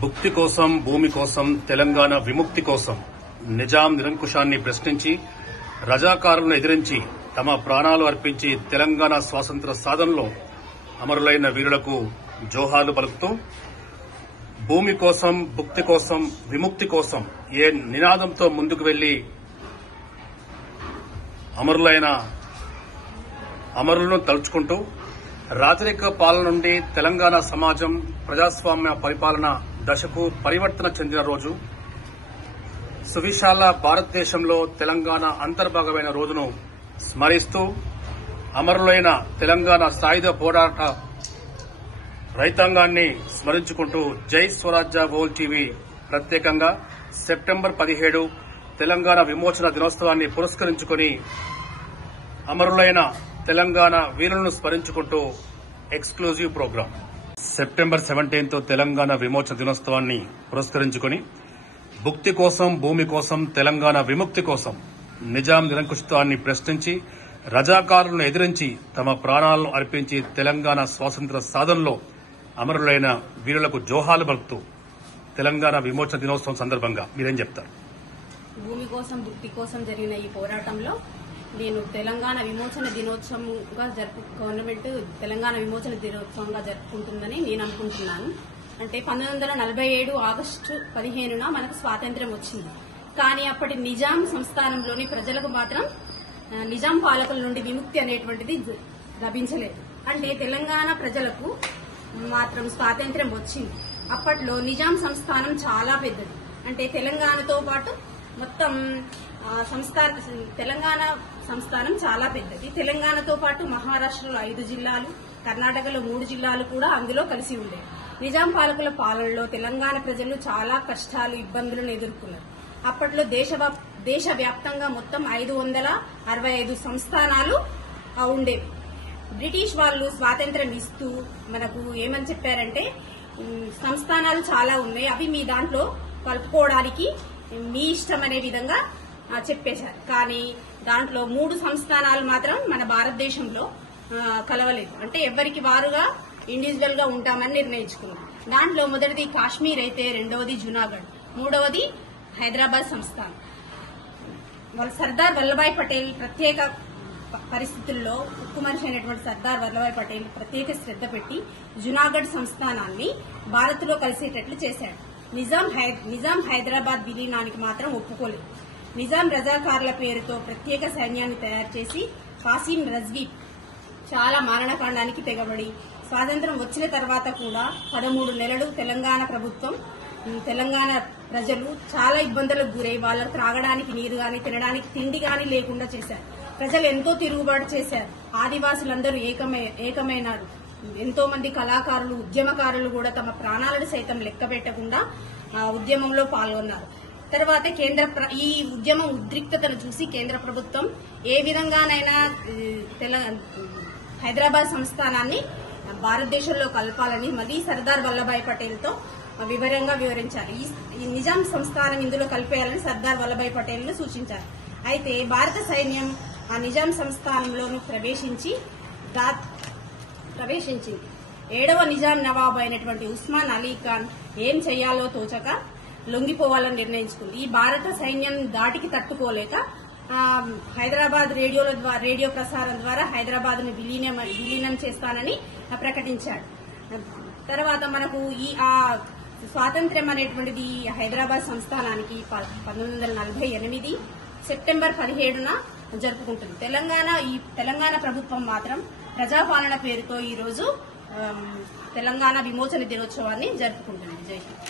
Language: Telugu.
భుక్తి కోసం, భూమి కోసం, తెలంగాణ విముక్తి కోసం నిజాం నిరంకుశాన్ని ప్రశ్నించి రజాకారులను ఎదిరించి తమ ప్రాణాలు అర్పించి తెలంగాణ స్వాతంత్ర సాధనలో అమరులైన వీరులకు జోహార్లు పలుకుతూ భూమి కోసం, భుక్తి కోసం, విముక్తి కోసం ఏ నినాదంతో ముందుకు వెళ్లి అమరులను తలుచుకుంటూ రాజరిక పాలన నుండి తెలంగాణ సమాజం ప్రజాస్వామ్య పరిపాలన దశకు పరివర్తన చెందిన రోజు, సువిశాల భారతదేశంలో తెలంగాణ అంతర్భాగమైన రోజును స్మరిస్తూ అమరులైన తెలంగాణ సాయుధ పోరాట రైతాంగాన్ని స్మరించుకుంటూ జై స్వరాజ్య వరల్డ్ టీవీ ప్రత్యేకంగా సెప్టెంబర్ 17 తెలంగాణ విమోచన దినోత్సవాన్ని పురస్కరించుకుని అమరులైన తెలంగాణ వీరులను స్మరించుకుంటూ ఎక్స్క్లూజివ్ ప్రోగ్రాం. సెప్టెంబర్ 17 తెలంగాణ విమోచన దినోత్సవాన్ని పురస్కరించుకుని భుక్తి కోసం, భూమి కోసం, తెలంగాణ విముక్తి కోసం నిజాం నిరంకుశత్వాన్ని ప్రశ్నించి రజాకారులను ఎదిరించి తమ ప్రాణాలను అర్పించి తెలంగాణ స్వాతంత్ర సాధనలో అమరులైన వీరులకు జోహార్లు పలుకుతూ తెలంగాణ విమోచన దినోత్సవం సందర్భంగా మీరేం చెప్తారు? భూమి కోసం, భుక్తి కోసం జరిగిన ఈ పోరాటంలో నేను తెలంగాణ విమోచన దినోత్సవంగా గవర్నమెంట్ తెలంగాణ విమోచన దినోత్సవంగా జరుపుకుంటుందని నేను అనుకుంటున్నాను. అంటే 1947 ఆగస్టు 15న మనకు స్వాతంత్ర్యం వచ్చింది. కానీ అప్పటి నిజాం సంస్థానంలోని ప్రజలకు మాత్రం నిజాం పాలకుల నుండి విముక్తి అనేటువంటిది లభించలేదు. అంటే తెలంగాణ ప్రజలకు మాత్రం స్వాతంత్ర్యం వచ్చింది. అప్పట్లో నిజాం సంస్థానం చాలా పెద్దది. అంటే తెలంగాణతో పాటు మొత్తం తెలంగాణ సంస్థానం చాలా పెద్దది. తెలంగాణతో పాటు మహారాష్ట్రలో 5 జిల్లాలు, కర్ణాటకలో 3 జిల్లాలు కూడా అందులో కలిసి ఉండేవి. నిజాం పాలకుల పాలనలో తెలంగాణ ప్రజలు చాలా కష్టాలు, ఇబ్బందులను ఎదుర్కొన్నారు. అప్పట్లో దేశవ్యాప్తంగా మొత్తం 565 సంస్థానాలు ఉండేవి. బ్రిటిష్ వాళ్ళు స్వాతంత్ర్యం ఇస్తూ మనకు ఏమని చెప్పారంటే, సంస్థానాలు చాలా ఉన్నాయి, అవి మీ దాంట్లో కలుపుకోవడానికి మీ ఇష్టం అనే విధంగా చెప్పేశారు. కానీ దాంట్లో 3 సంస్థానాలు మాత్రం మన భారతదేశంలో కలవలేదు. అంటే ఎవరికి వారుగా ఇండివిజువల్ గా ఉంటామని నిర్ణయించుకున్నారు. దాంట్లో మొదటిది కాశ్మీర్ అయితే, రెండవది జునాగఢ్, మూడవది హైదరాబాద్ సంస్థానం. సర్దార్ వల్లభాయ్ పటేల్ ప్రత్యేక పరిస్థితుల్లో ఉక్కు మనిషి అయినటువంటి సర్దార్ వల్లభాయ్ పటేల్ ప్రత్యేక శ్రద్ధ పెట్టి జునాగఢ్ సంస్థానాన్ని భారత్ లో కలిసేటట్లు చేశాడు. నిజాం హైదరాబాద్ విలీనానికి మాత్రం ఒప్పుకోలేదు. నిజాం రజాకారుల పేరుతో ప్రత్యేక సైన్యాన్ని తయారు చేసి కాసిం రజ్వీ చాలా మారణకాండానికి తెగబడి స్వాతంత్ర్యం వచ్చిన తర్వాత కూడా 13 నెలలు తెలంగాణ ప్రభుత్వం, తెలంగాణ ప్రజలు చాలా ఇబ్బందులకు గురై వాళ్ళకు త్రాగడానికి నీరు గాని, తినడానికి తిండి గాని లేకుండా చేశారు. ప్రజలు ఎంతో తిరుగుబాటు చేశారు. ఆదివాసులందరూ ఏకమైనారు. ఎంతో మంది కళాకారులు, ఉద్యమకారులు కూడా తమ ప్రాణాలను సైతం లెక్క పెట్టకుండా ఉద్యమంలో పాల్గొన్నారు. తర్వాత ఈ ఉద్యమం ఉద్రిక్తతను చూసి కేంద్ర ప్రభుత్వం ఏ విధంగానైనా హైదరాబాద్ సంస్థానాన్ని భారతదేశంలో కలపాలని మళ్లీ సర్దార్ వల్లభాయ్ పటేల్ తో వివరంగా వివరించారు. ఈ నిజాం సంస్థానం ఇందులో కలిపేయాలని సర్దార్ వల్లభాయ్ పటేల్ ను సూచించారు. అయితే భారత సైన్యం ఆ నిజాం సంస్థానంలోనూ ప్రవేశించింది. 7వ నిజాం నవాబు అయినటువంటి ఉస్మాన్ అలీ ఖాన్ ఏం చేయాలో తోచక లొంగిపోవాలని నిర్ణయించుకుంది. ఈ భారత సైన్యం దాటికి తట్టుకోలేక హైదరాబాద్ రేడియో ప్రసారం ద్వారా హైదరాబాద్ ను విలీనం చేస్తానని ప్రకటించాడు. తర్వాత మనకు స్వాతంత్ర్యం అనేటువంటిది హైదరాబాద్ సంస్థానానికి 1948 సెప్టెంబర్ 17న జరుపుకుంటుంది. తెలంగాణ ప్రభుత్వం మాత్రం ప్రజాపాలన పేరుతో ఈ రోజు తెలంగాణ విమోచన దినోత్సవాన్ని జరుపుకుంటుంది. జై హింద్.